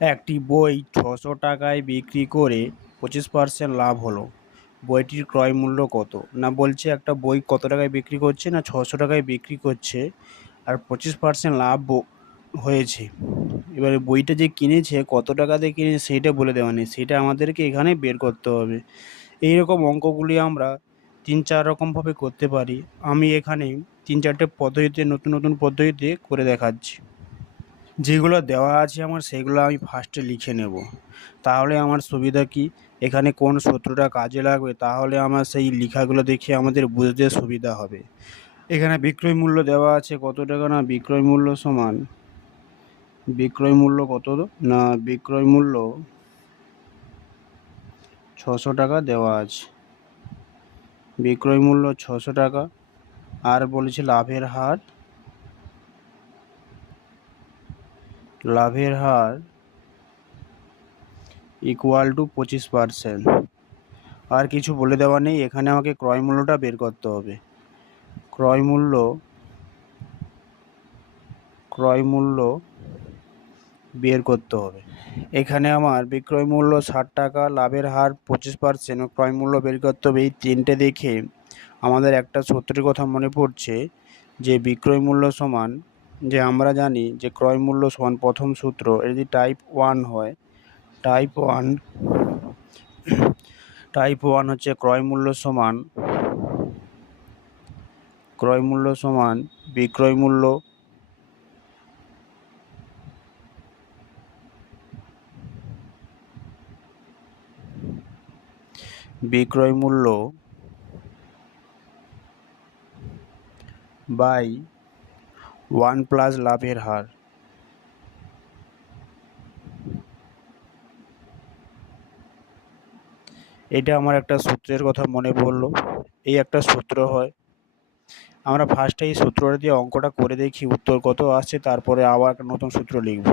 একটি বই ৬০০ টাকায় বিক্রি করে 25% লাভ হলো। বইটির ক্রয় মূল্য কত? না বলছে একটা বই কত টাকায় বিক্রি করছে, না ৬০০ টাকায় বিক্রি করছে আর 25% লাভ হয়েছে। এবারে বইটা যে কিনেছে কত টাকা দিয়ে কিনেছে সেইটা বলে দেওয়া নেই, সেটা আমাদেরকে এখানে বের করতে হবে। এইরকম অঙ্কগুলি আমরা ৩-৪ রকমভাবে করতে পারি। আমি এখানে ৩-৪টে পদ্ধতিতে নতুন নতুন পদ্ধতিতে করে দেখাচ্ছি। যেগুলো দেওয়া আছে আমার সেগুলো আমি ফার্স্টে লিখে নেব, তাহলে আমার সুবিধা কি, এখানে কোন সূত্রটা কাজে লাগবে তাহলে আমার সেই লেখাগুলো দেখে আমাদের বুঝতে সুবিধা হবে। এখানে বিক্রয় মূল্য দেওয়া আছে কত টাকা, না বিক্রয় মূল্য সমান, বিক্রয় মূল্য কত, না বিক্রয় মূল্য ৬০০ টাকা দেওয়া আছে, বিক্রয় মূল্য ৬০০ টাকা। আর বলেছে লাভের হার, লাভের হার ইকুয়াল টু 25%। আর কিছু বলে দেওয়া নেই, এখানে আমাকে ক্রয় মূল্যটা বের করতে হবে। ক্রয় মূল্য, ক্রয় মূল্য বের করতে হবে। এখানে আমার বিক্রয় মূল্য ৬০ টাকা, লাভের হার 25%, ক্রয় মূল্য বের করতে হবে। এই তিনটে দেখে আমাদের একটা সূত্রের কথা মনে পড়ছে, যে বিক্রয় মূল্য সমান, যে আমরা জানি যে ক্রয় মূল্য সমান প্রথম সূত্র, যদি টাইপ 1 হয়, টাইপ 1, টাইপ 1 হচ্ছে ক্রয় মূল্য সমান, ক্রয় মূল্য সমান বিক্রয় মূল্য বিক্রয় মূল্য বাই 1 প্লাস লাভের হার। এটা আমার একটা সূত্রের কথা মনে পড়লো, এই একটা সূত্র হয়। আমরা ফার্স্টে এই সূত্রটা দিয়ে অঙ্কটা করে দেখি উত্তর কত আসছে, তারপরে আবার একটা নতুন সূত্র লিখব।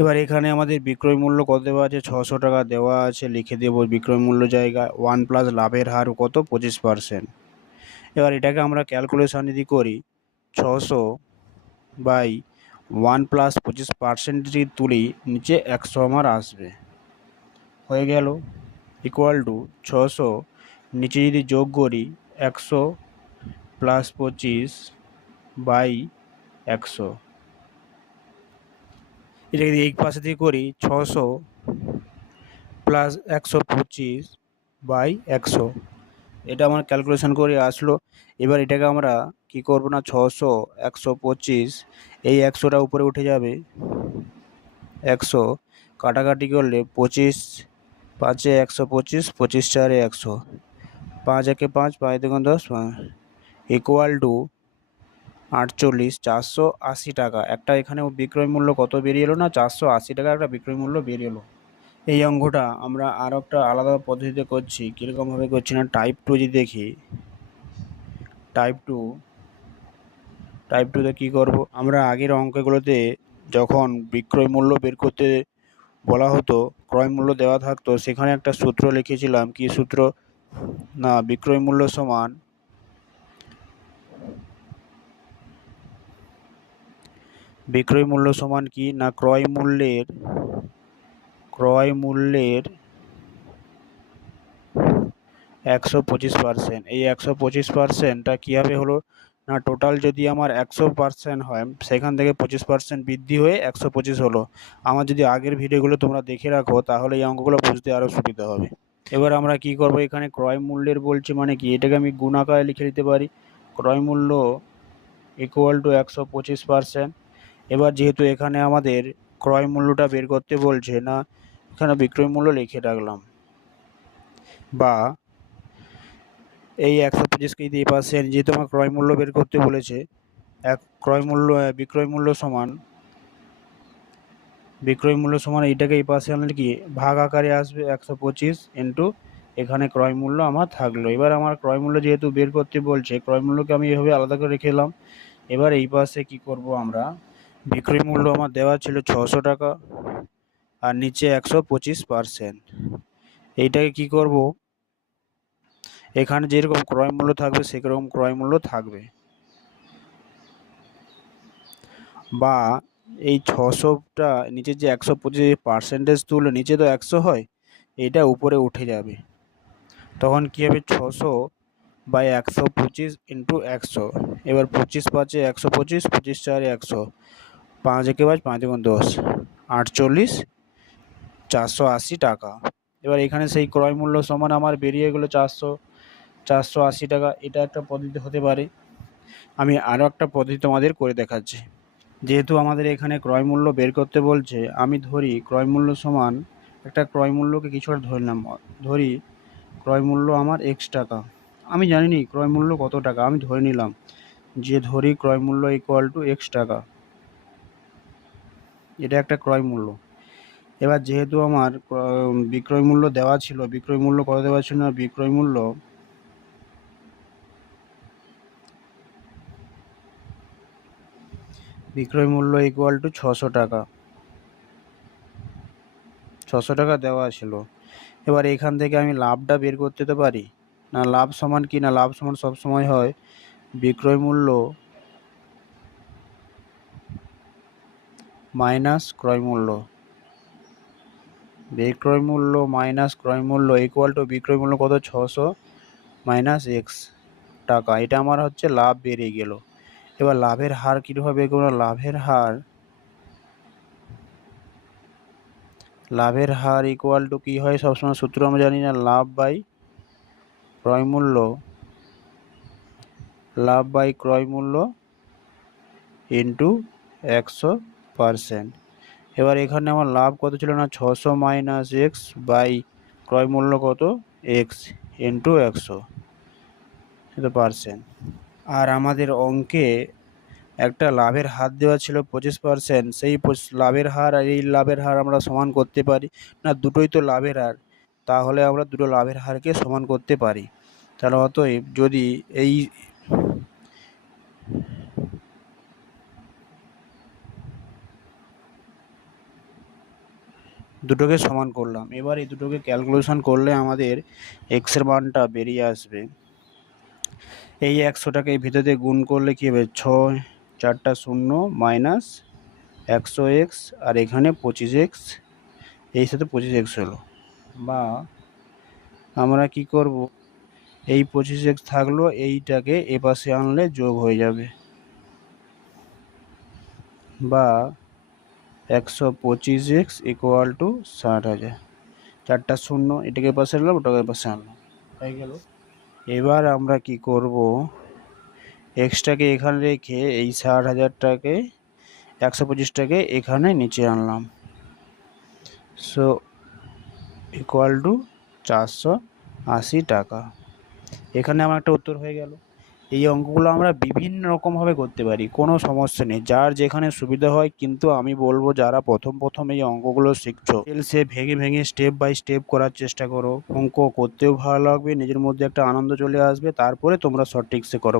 এবার এখানে আমাদের বিক্রয় মূল্য কত দেওয়া আছে, ৬০০ টাকা দেওয়া আছে, লিখে দেব বিক্রয় মূল্য জায়গায় 1 প্লাস লাভের হার কত, 25%। এবার এটাকে আমরা ক্যালকুলেশন যদি করি, ৬০০ বাই 1 প্লাস 25% যদি তুলি, নিচে 100 আমার আসবে, হয়ে গেল ইকুয়াল টু ৬০০, নিচে যদি যোগ করি 100 প্লাস 25 বাই 100, এটা যদি এই পাশে দিয়ে করি ৬০০ প্লাস 125 বাই 100, এটা আমার ক্যালকুলেশন করে আসলো। এবার এটাকে আমরা কি করব, না ৬০০ 125, এই 100টা উপরে উঠে যাবে, 100 কাটাকাটি করলে 25, 5 এ 125, 25 4 এ 100, 5 একে 5, 5 দুগুণ 10, ইকুয়াল টু 48, 480 টাকা। একটা এখানে বিক্রয় মূল্য কত বেরিয়ে এলো, না 480 টাকা একটা বিক্রয় মূল্য বেরিয়ে এলো। এই অঙ্কটা আমরা আরও একটা আলাদা পদ্ধতিতে করছি, কীরকমভাবে করছি, না টাইপ 2 যদি দেখি, টাইপ 2তে কী করব, আমরা আগের অঙ্কগুলোতে যখন বিক্রয় মূল্য বের করতে বলা হতো, ক্রয় মূল্য দেওয়া থাকতো, সেখানে একটা সূত্র লিখেছিলাম, কি সূত্র, না বিক্রয় মূল্য সমান, বিক্রয় মূল্য সমান কি, না ক্রয় মূল্যের 125%। এই 125%টা কীভাবে হলো, না টোটাল যদি আমার 100% হয়, সেখান থেকে 25% বৃদ্ধি হয়ে 125 হলো। আমার যদি আগের ভিডিওগুলো তোমরা দেখে রাখো তাহলে এই অঙ্কগুলো বুঝতে আরও সুবিধা হবে। এবার আমরা কি করব, এখানে ক্রয় মূল্যের বলছে মানে কি, এটাকে আমি গুণ আকারে লিখে দিতে পারি, ক্রয় মূল্য ইকুয়াল টু 125%। এবার যেহেতু এখানে আমাদের ক্রয় মূল্যটা বের করতে বলছে, না এখানে বিক্রয় মূল্য লিখে রাখলাম, বা এই 125কে যদি এই পাশে, যেহেতু আমার ক্রয় মূল্য বের করতে বলেছে, বিক্রয় মূল্য সমান, বিক্রয় মূল্য সমান এইটাকে এই পাশে আনলে কি ভাগ আকারে আসবে, 125 ইন্টু এখানে ক্রয় মূল্য আমার থাকলো। এবার আমার ক্রয় মূল্য যেহেতু বের করতে বলছে, ক্রয় মূল্যকে আমি এভাবে আলাদা করে রেখে এলাম। এবার এই পাশে কি করব, আমরা বিক্রয় মূল্য আমার দেওয়া ছিল ৬০০ টাকা আর নিচে 125%, এইটাকে কি করব, এখানে যেরকম ক্রয় মূল্য থাকবে সেরকম ক্রয় মূল্য থাকবে, বা এই 600টা নিচে যে 125 পার্সেন্টেজ তুলে নিচে তো 100 হয়, এটা উপরে উঠে যাবে। তখন কী হবে, 600/125 ইন্টু 100। এবার 25 পাঁচে 125, 25 চারে 100, 5 একে 5, 5 দুগুণ 10, 48,480 টাকা। এবার এখানে সেই ক্রয় মূল্য সমান আমার বেরিয়ে গেলো 480 টাকা। এটা একটা পদ্ধতি হতে পারে। আমি আরও একটা পদ্ধতি তোমাদের করে দেখাচ্ছি। যেহেতু আমাদের এখানে ক্রয় মূল্য বের করতে বলছে, আমি ধরি ক্রয় মূল্য সমান একটা ক্রয় মূল্যকে কিছু একটা ধরলাম, ধরি ক্রয় মূল্য আমার এক্স টাকা। আমি জানি নি ক্রয় মূল্য কত টাকা, আমি ধরে নিলাম যে ধরি ক্রয় মূল্য ইকুয়াল টু এক্স টাকা। এটা একটা ক্রয় মূল্য। এবার যেহেতু আমার বিক্রয় মূল্য দেওয়া ছিল, বিক্রয় মূল্য কত দেওয়া ছিল না, বিক্রয় মূল্য ইকুয়াল টু 600 টাকা। 600 টাকা দেওয়া ছিল। এবার এখান থেকে আমি লাভটা বের করতে তো পারি না। লাভ সমান কি না, লাভ সমান সবসময় হয় বিক্রয় মূল্য মাইনাস ক্রয় মূল্য। বিক্রয় মূল্য মাইনাস ক্রয় মূল্য ইকুয়াল টু বিক্রয় মূল্য কত, 600 মাইনাস এক্স টাকা। এটা আমার হচ্ছে লাভ বেরিয়ে গেল। এবার লাভের হার কীভাবে বের করবো, লাভের হার ইকুয়াল টু কী হয়, সবসময় সূত্র আমরা জানি না, লাভ বাই ক্রয় মূল্য ইন্টু 100%। এবার এখানে আমার লাভ কত ছিল না, 600 মাইনাস এক্স বাই ক্রয় মূল্য কত, এক্স ইন্টু 100%। আর আমাদের অঙ্কে একটা লাভের হার দেওয়া ছিল 25%। সেই লাভের হার আর এই লাভের হার আমরা সমান করতে পারি না, দুটোই তো লাভের হার, তাহলে আমরা দুটো লাভের হারকে সমান করতে পারি। তাহলে অতএব যদি এই দুটোকে সমান করলাম, এবার এই দুটোকে ক্যালকুলেশন করলে আমাদের এক্সের মানটা বেরিয়ে আসবে। এই 100টাকে এই ভিতরে গুণ করলে কী হবে, 6 4টা 0 মাইনাস 100x, আর এখানে 25x, এই সাথে 25x হলো। বা আমরা কি করব, এই 25x থাকলো, এইটাকে এ পাশে আনলে যোগ হয়ে যাবে, বা 125x ইকুয়াল টু 60,000। 4টা 0, এটাকে পাশে আনলাম, ওটাকে পাশে আনলাম, হয়ে গেল। এবার আমরা কি করব, এক্সটাকে এখানে রেখে এই 60,000টাকে 125টাকে এখানে নিচে আনলাম, সো ইকুয়াল টু 480 টাকা। এখানে আমার একটা উত্তর হয়ে গেল। এই অঙ্কগুলো আমরা বিভিন্ন রকমভাবে করতে পারি, কোনো সমস্যা নেই, যার যেখানে সুবিধা হয়। কিন্তু আমি বলবো যারা প্রথম এই অঙ্কগুলো শিখছো, সে ভেঙে ভেঙে স্টেপ বাই স্টেপ করার চেষ্টা করো। অঙ্ক করতেও ভালো লাগবে, নিজের মধ্যে একটা আনন্দ চলে আসবে, তারপরে তোমরা সঠিকসে করো।